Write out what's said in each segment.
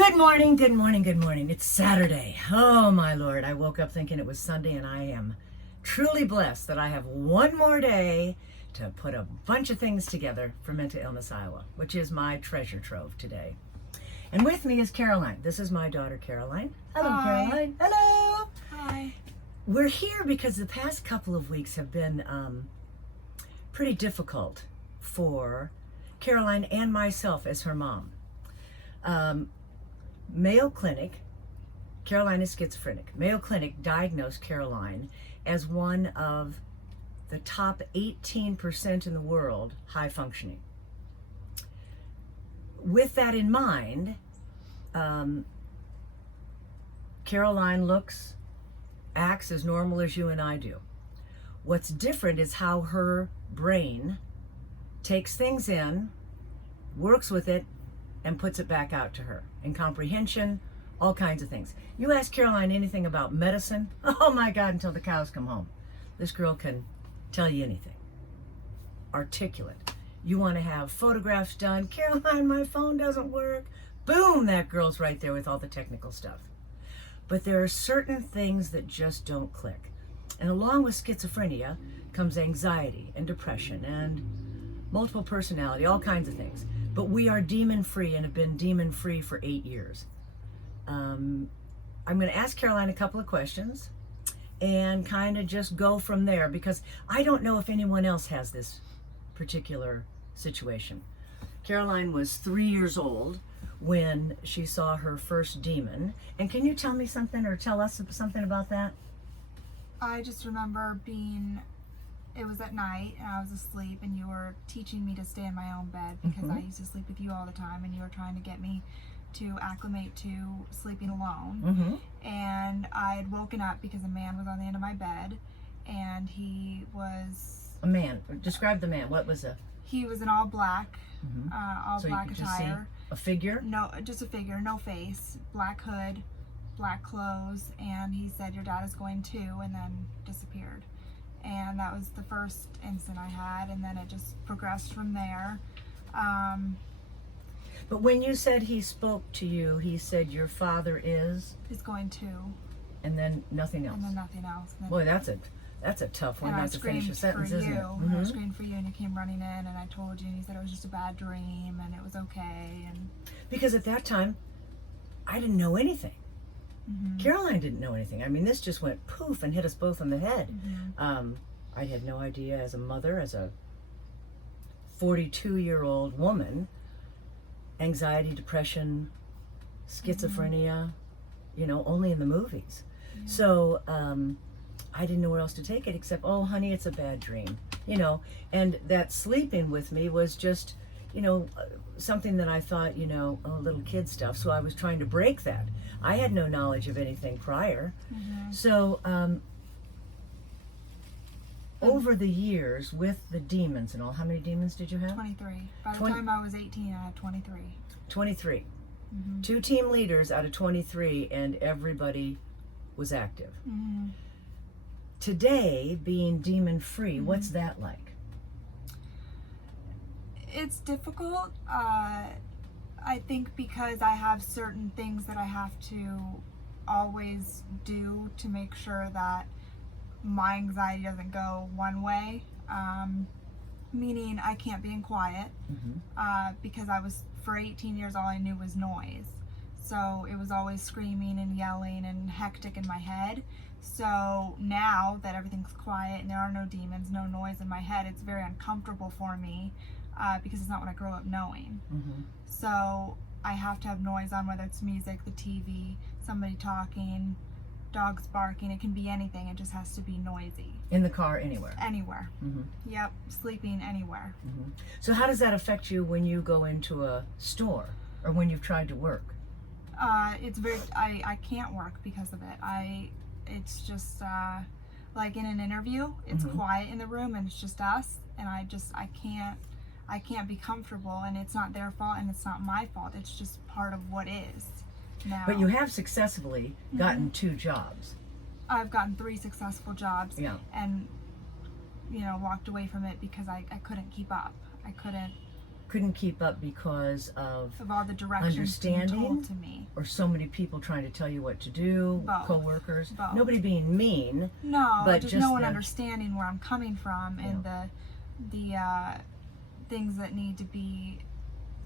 Good morning, good morning, good morning. It's Saturday. Oh my Lord, I woke up thinking it was Sunday, and I am truly blessed that I have one more day to put a bunch of things together for Mental Illness Iowa, which is my treasure trove today. And with me is Caroline. This is my daughter, Caroline. Hello, Hi. Caroline. Hello. Hi. We're here because the past couple of weeks have been pretty difficult for Caroline and myself as her mom. Mayo Clinic, Caroline is schizophrenic. Mayo Clinic diagnosed Caroline as one of the top 18% in the world high functioning. With that in mind, Caroline acts as normal as you and I do. What's different is how her brain takes things in, works with it, and puts it back out to her in comprehension, all kinds of things. You ask Caroline anything about medicine, oh my God, until the cows come home. This girl can tell you anything. Articulate. You want to have photographs done, Caroline, my phone doesn't work. Boom, that girl's right there with all the technical stuff. But there are certain things that just don't click. And along with schizophrenia comes anxiety and depression and multiple personality, all kinds of things. But we are demon-free and have been demon-free for 8 years. I'm going to ask Caroline a couple of questions and kind of just go from there, because I don't know if anyone else has this particular situation. Caroline was 3 years old when she saw her first demon. And can you tell me something, or tell us something about that? I just remember it was at night and I was asleep, and you were teaching me to stay in my own bed because I used to sleep with you all the time, and you were trying to get me to acclimate to sleeping alone. And I had woken up because a man was on the end of my bed, and he was... A man. Describe the man. What was a... He was in all black, all So black you could just see attire. a figure? No, just a figure, no face, black hood, black clothes, and he said, "Your dad is going too," and then disappeared. And that was the first instant I had, and then it just progressed from there. But when you said he spoke to you, he said your father is, He's going to, and then nothing else. and then nothing else. And then, Boy, that's a tough one and I not to finish a screamed sentence, for isn't you. it? And I screamed for you, and you came running in, and I told you, and you said it was just a bad dream, and it was okay. And Because at that time, I didn't know anything. Caroline didn't know anything. I mean, this just went poof and hit us both on the head. I had no idea as a mother, as a 42-year-old woman, anxiety, depression, schizophrenia, only in the movies. So I didn't know where else to take it except, oh, honey, it's a bad dream, and that sleeping with me was just, something that I thought, little kid stuff. So I was trying to break that. I had no knowledge of anything prior. So over the years with the demons and all, how many demons did you have? 23. By the time I was 18, I had 23. 23. 2 team leaders out of 23, and everybody was active. Today, being demon-free, what's that like? It's difficult, I think, because I have certain things that I have to always do to make sure that my anxiety doesn't go one way, meaning I can't be in quiet, because for 18 years, all I knew was noise. So it was always screaming and yelling and hectic in my head. So now that everything's quiet and there are no demons, no noise in my head, it's very uncomfortable for me, because it's not what I grew up knowing. So I have to have noise on, whether it's music, the TV, somebody talking, dogs barking. It can be anything. It just has to be noisy. In the car, anywhere? Anywhere. Yep, sleeping anywhere. So how does that affect you when you go into a store or when you've tried to work? It's I can't work because of it. It's just like in an interview, it's quiet in the room and it's just us, and I can't be comfortable, and it's not their fault and it's not my fault. It's just part of what is now. But you have successfully gotten 2 jobs. I've gotten 3 successful jobs, and walked away from it because I couldn't keep up. I couldn't couldn't keep up because of all the directions being understanding, told to me. or so many people trying to tell you what to do, Both. co-workers, Both. nobody being mean, No, but just just no one the- understanding where I'm coming from and the things that need to be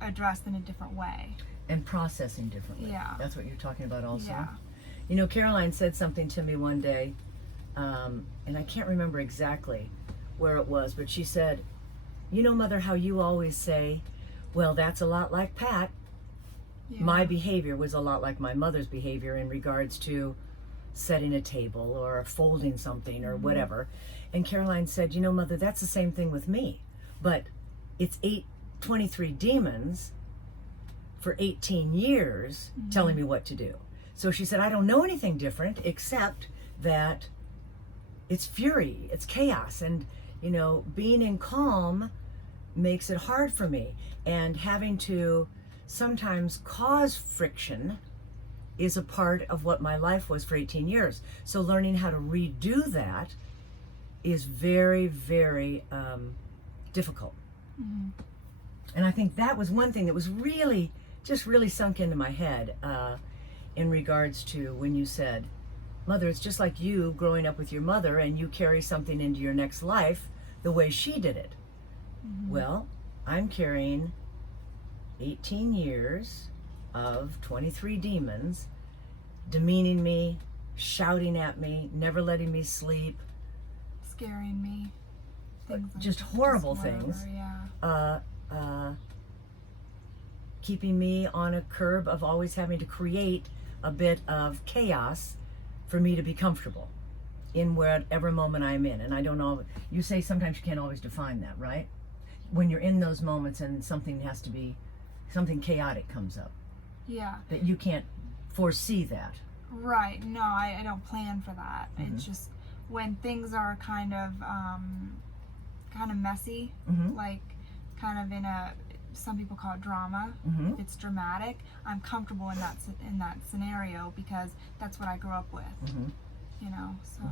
addressed in a different way. and processing differently. Yeah. That's what you're talking about also. Yeah. You know, Caroline said something to me one day, and I can't remember exactly where it was, but she said, you know, Mother, how you always say, well, that's a lot like Pat. Yeah. My behavior was a lot like my mother's behavior in regards to setting a table or folding something or whatever. And Caroline said, you know, Mother, that's the same thing with me. But it's 23 demons for 18 years telling me what to do. So she said, I don't know anything different except that it's fury, it's chaos. And, you know, being in calm makes it hard for me. And having to sometimes cause friction is a part of what my life was for 18 years. So learning how to redo that is very, very difficult. And I think that was one thing that was really, just really sunk into my head in regards to when you said, Mother, it's just like you growing up with your mother and you carry something into your next life the way she did it. Well, I'm carrying 18 years of 23 demons demeaning me, shouting at me, never letting me sleep, Scaring me. Things like just horrible things. Yeah. Keeping me on a curb of always having to create a bit of chaos for me to be comfortable in whatever moment I'm in. And I don't know, you say sometimes you can't always define that, right? When you're in those moments and something chaotic comes up, Yeah. that you can't foresee that. Right. No, I don't plan for that. It's just when things are kind of messy, like kind of in a, some people call it drama. If it's dramatic, I'm comfortable in that scenario because that's what I grew up with. You know, so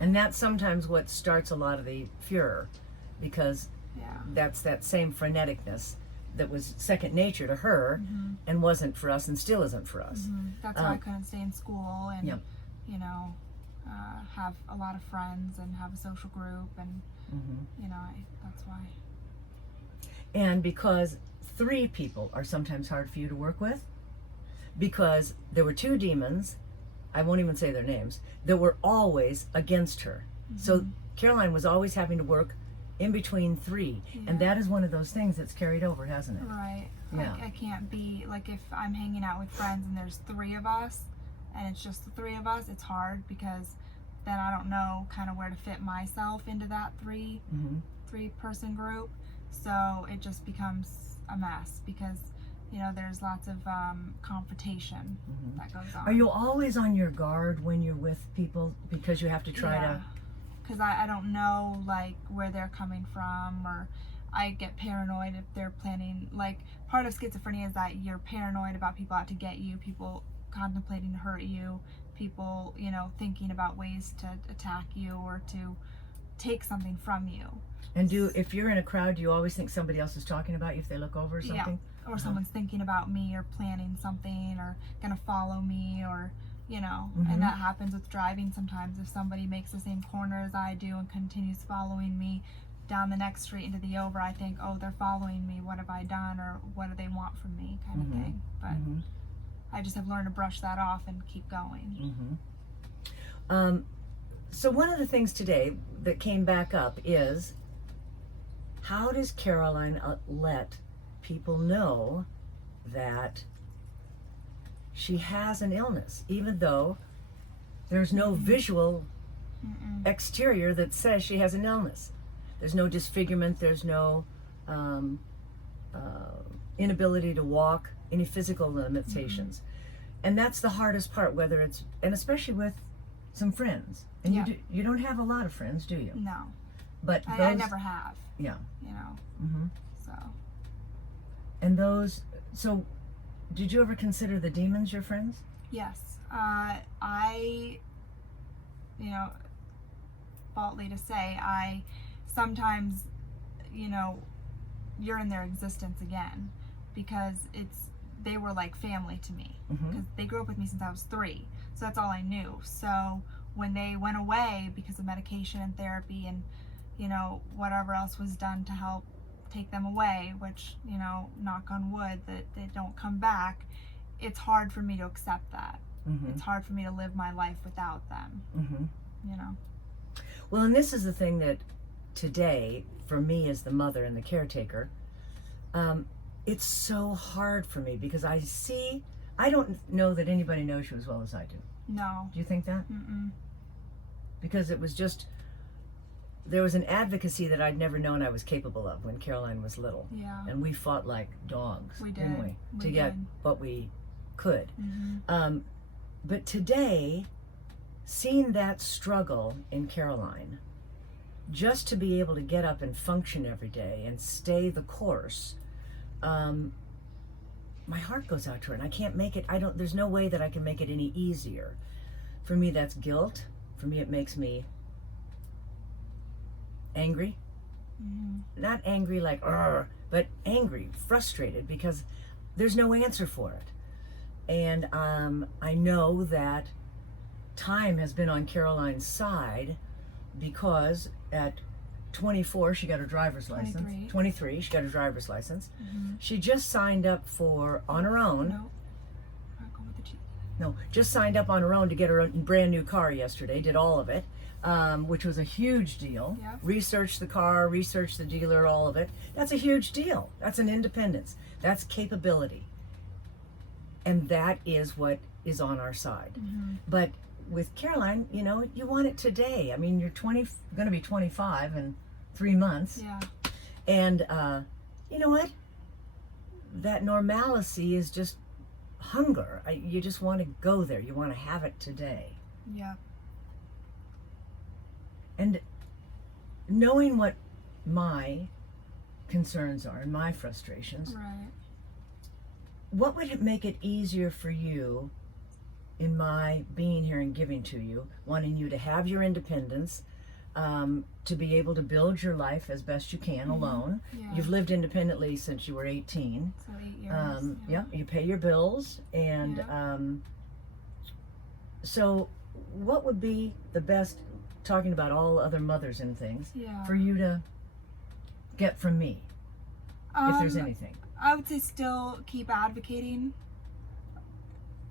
And that's sometimes what starts a lot of the furor, because yeah. that's that same freneticness that was second nature to her and wasn't for us and still isn't for us. That's why I couldn't stay in school and Yep. you know, have a lot of friends and have a social group and you know, that's why. And because 3 people are sometimes hard for you to work with, because there were 2 demons, I won't even say their names, that were always against her. So Caroline was always having to work in between 3, and that is one of those things that's carried over, hasn't it? Right. Yeah. I can't be, like, if I'm hanging out with friends and there's 3 of us and it's just the 3 of us, it's hard because then I don't know kind of where to fit myself into that 3 person group. So it just becomes a mess because, you know, there's lots of confrontation that goes on. Are you always on your guard when you're with people because you have to try to? Because I don't know, like, where they're coming from, or I get paranoid if they're planning, like, part of schizophrenia is that you're paranoid about people out to get you, people contemplating to hurt you, people, you know, thinking about ways to attack you or to take something from you. And if you're in a crowd, do you always think somebody else is talking about you if they look over or something? Or someone's thinking about me or planning something or gonna follow me, or, you know, and that happens with driving sometimes. If somebody makes the same corner as I do and continues following me down the next street into the over, I think, oh, they're following me, what have I done, or what do they want from me, kind of thing. But I just have learned to brush that off and keep going. So one of the things today that came back up is, how does Caroline let people know that she has an illness, even though there's no visual exterior that says she has an illness? There's no disfigurement, there's no inability to walk, any physical limitations. And that's the hardest part, whether it's, and especially with some friends. And you don't have a lot of friends, do you? No. But I never have. Yeah. You know. So. And those, so did you ever consider the demons your friends? Yes. You know, faultly to say, I sometimes, you know, you're in their existence again, because they were like family to me, because they grew up with me since I was 3, so that's all I knew. So when they went away because of medication and therapy and, you know, whatever else was done to help take them away, which, you know, knock on wood that they don't come back, it's hard for me to accept that. It's hard for me to live my life without them, you know. Well, and this is the thing that today, for me as the mother and the caretaker, it's so hard for me because I don't know that anybody knows you as well as I do. No. Do you think that? Mm-mm. Because it was just, there was an advocacy that I'd never known I was capable of when Caroline was little. Yeah. And we fought like dogs, We didn't did. we? To We get did. what we could. But today, seeing that struggle in Caroline, just to be able to get up and function every day and stay the course, my heart goes out to her, and I can't make it, there's no way that I can make it any easier. For me, that's guilt. For me, it makes me angry. Not angry like, "Arr," but angry, frustrated, because there's no answer for it. And I know that time has been on Caroline's side, because at 24 she got her driver's license. 23 she got her driver's license. She just signed up for, on her own. No. I'll go with the Jeep. No, just signed up on her own to get her a brand new car yesterday, did all of it, which was a huge deal. Yeah. Researched the car, researched the dealer, all of it. That's a huge deal. That's an independence. That's capability. And that is what is on our side. But with Caroline, you know, you want it today. I mean, you're going to be 25 in 3 months. Yeah. And you know what? That normalcy is just hunger. You just want to go there. You want to have it today. Yeah. And knowing what my concerns are and my frustrations, Right. what would it make it easier for you in my being here and giving to you, wanting you to have your independence, to be able to build your life as best you can alone? Yeah. You've lived independently since you were 18. So 8 years. Yeah, you pay your bills, and Yeah. So what would be the best, talking about all other mothers and things, Yeah. for you to get from me, if there's anything? I would say still keep advocating.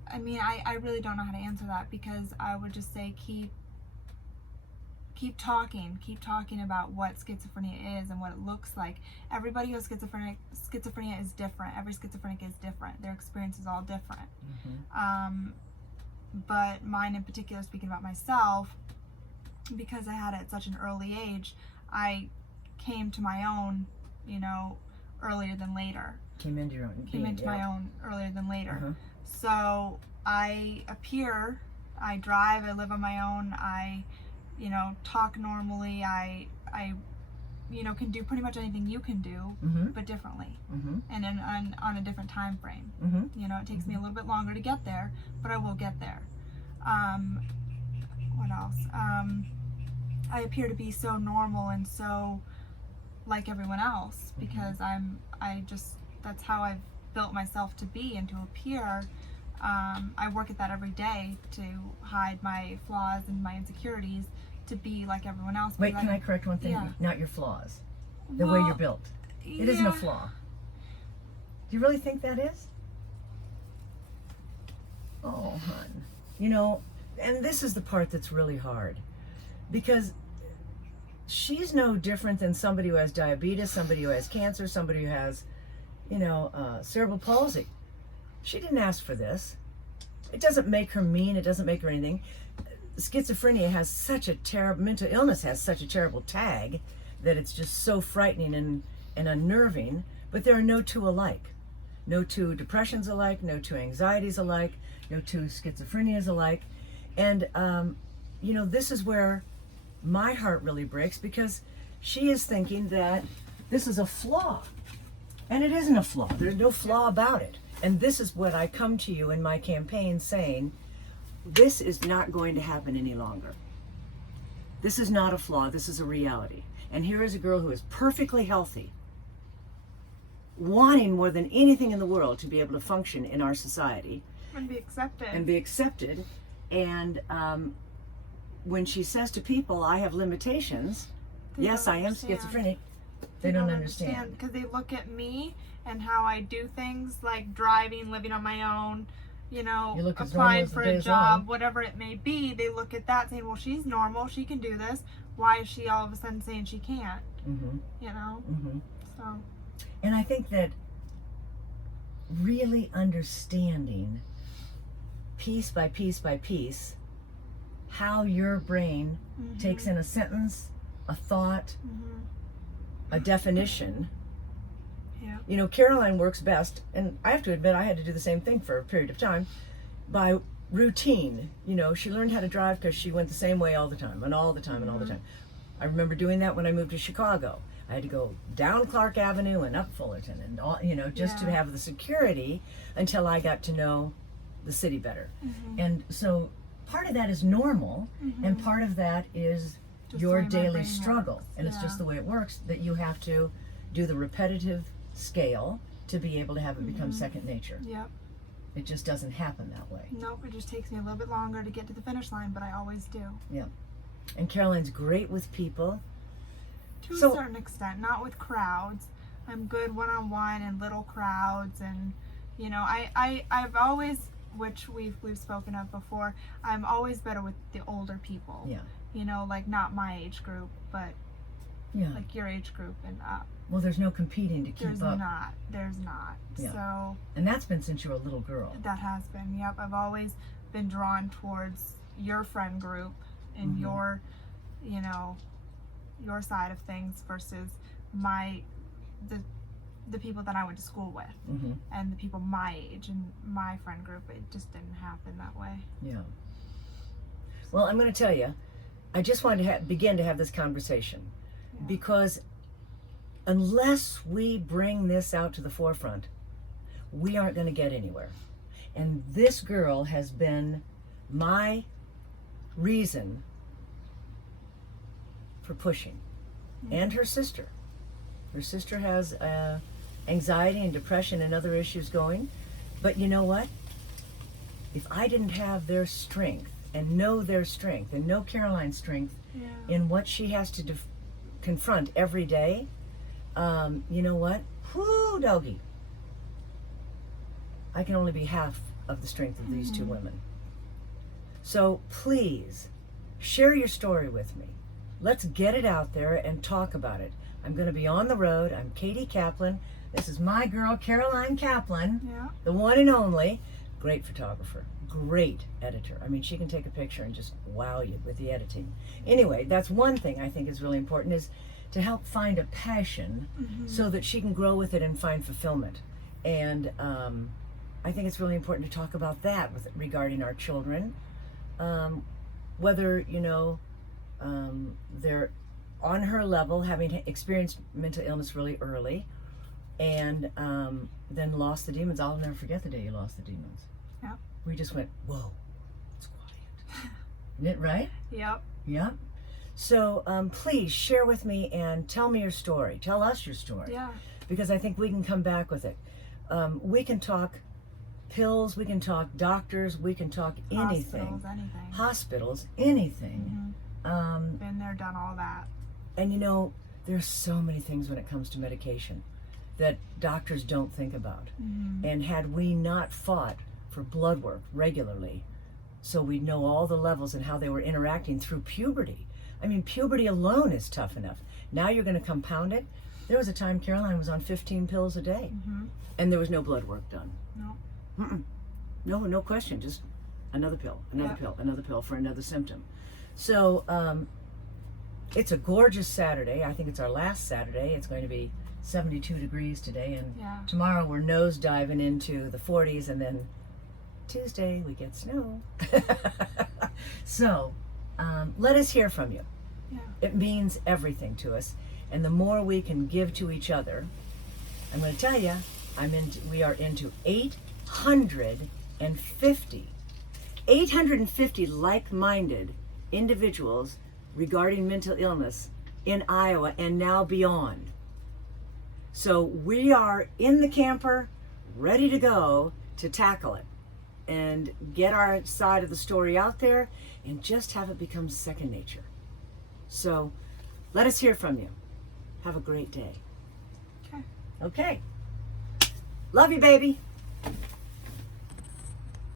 I mean, I really don't know how to answer that, because I would just say keep talking about what schizophrenia is and what it looks like. Everybody who has schizophrenia is different. Every schizophrenic is different. Their experience is all different. But mine in particular, speaking about myself, because I had it at such an early age, I came to my own, you know, earlier than later. Came into your own. Came into my own earlier than later. So I appear, I drive, I live on my own, I, you know, talk normally, I you know, can do pretty much anything you can do, but differently, and on a different time frame. You know, it takes me a little bit longer to get there, but I will get there. What else? I appear to be so normal and so like everyone else, because that's how I've built myself to be and to appear. I work at that every day to hide my flaws and my insecurities, to be like everyone else. Wait, can I correct one thing? Yeah. Not your flaws. The way you're built. It isn't a flaw. Do you really think that is? Oh, hon. You know, and this is the part that's really hard, because she's no different than somebody who has diabetes, somebody who has cancer, somebody who has, you know, cerebral palsy. She didn't ask for this. It doesn't make her mean. It doesn't make her anything. Schizophrenia has such a terrible, mental illness has such a terrible tag that it's just so frightening and unnerving. But there are no two alike. No two depressions alike, no two anxieties alike, no two schizophrenias alike. And, you know, this is where my heart really breaks, because she is thinking that this is a flaw. And it isn't a flaw. There's no flaw about it. And this is what I come to you in my campaign saying, this is not going to happen any longer. This is not a flaw. This is a reality. And here is a girl who is perfectly healthy, wanting more than anything in the world to be able to function in our society And be accepted. And when she says to people, I have limitations, yes, I am schizophrenic, they don't understand. Because they look at me and how I do things like driving, living on my own, you know, You look as applying normal as for the a day's job, long. whatever it may be. They look at that saying, well, she's normal, she can do this. Why is she all of a sudden saying she can't? Mm-hmm. You know? Mm-hmm. So, And I think that really understanding piece by piece by piece how your brain takes in a sentence, a thought, a definition. yeah. You know, Caroline works best, and I have to admit I had to do the same thing for a period of time, by routine. You know, she learned how to drive because she went the same way all the time and all the time and all the time. I remember doing that when I moved to Chicago. I had to go down Clark Avenue and up Fullerton and all, you know, just to have the security until I got to know the city better. And so part of that is normal, and part of that is Just your the way my daily brain struggle. works. And it's just the way it works, that you have to do the repetitive scale to be able to have it become second nature. Yep. It just doesn't happen that way. Nope, it just takes me a little bit longer to get to the finish line, but I always do. Yeah. And Caroline's great with people. To So- a certain extent, not with crowds. I'm good one-on-one and little crowds, and you know, I've always, which we've spoken of before, I'm always better with the older people. Yeah. You know, like not my age group, but Yeah. like your age group and up. Well, there's no competing to keep There's up. not. Yeah. So And that's been since you were a little girl. that has been, yep. I've always been drawn towards your friend group and your, you know, your side of things versus the people that I went to school with Mm-hmm. and the people my age and my friend group. It just didn't happen that way. Yeah. Well, I'm going to tell you, I just wanted to begin to have this conversation because unless we bring this out to the forefront, we aren't going to get anywhere. And this girl has been my reason for pushing, and her sister. Her sister has anxiety and depression and other issues going. But you know what? If I didn't have their strength and know their strength and know Caroline's strength in what she has to confront every day, you know what? Whoo, doggy. I can only be half of the strength of these two women. So please, share your story with me. Let's get it out there and talk about it. I'm going to be on the road. I'm Katie Kaplan. This is my girl, Caroline Kaplan, the one and only. Great photographer, great editor. I mean, she can take a picture and just wow you with the editing. Anyway, that's one thing I think is really important, is to help find a passion so that she can grow with it and find fulfillment. And I think it's really important to talk about that regarding our children. Whether, you know, they're on her level, having experienced mental illness really early, and then lost the demons. I'll never forget the day you lost the demons. Yeah. We just went, whoa, it's quiet. Isn't it right? Yep. Yeah. So please share with me and tell me your story. Tell us your story. Yeah. Because I think we can come back with it. We can talk pills, we can talk doctors, we can talk anything. Hospitals, anything. Anything. Been there, done all that. And you know, there's so many things when it comes to medication that doctors don't think about. And had we not fought for blood work regularly, so we know all the levels and how they were interacting through puberty. I mean, puberty alone is tough enough. Now you're going to compound it. There was a time Caroline was on 15 pills a day, and there was no blood work done. No. No question. Just another pill, another Yeah. pill, another pill for another symptom. So it's a gorgeous Saturday. I think it's our last Saturday. It's going to be 72 degrees today, and tomorrow we're nose diving into the 40s, and then Tuesday we get snow. So let us hear from you. It means everything to us, and the more we can give to each other. I'm going to tell you, we are into 850 like-minded individuals regarding mental illness in Iowa and now beyond. So we are in the camper, ready to go to tackle it and get our side of the story out there and just have it become second nature. So let us hear from you. Have a great day. Okay. Okay. Love you, baby.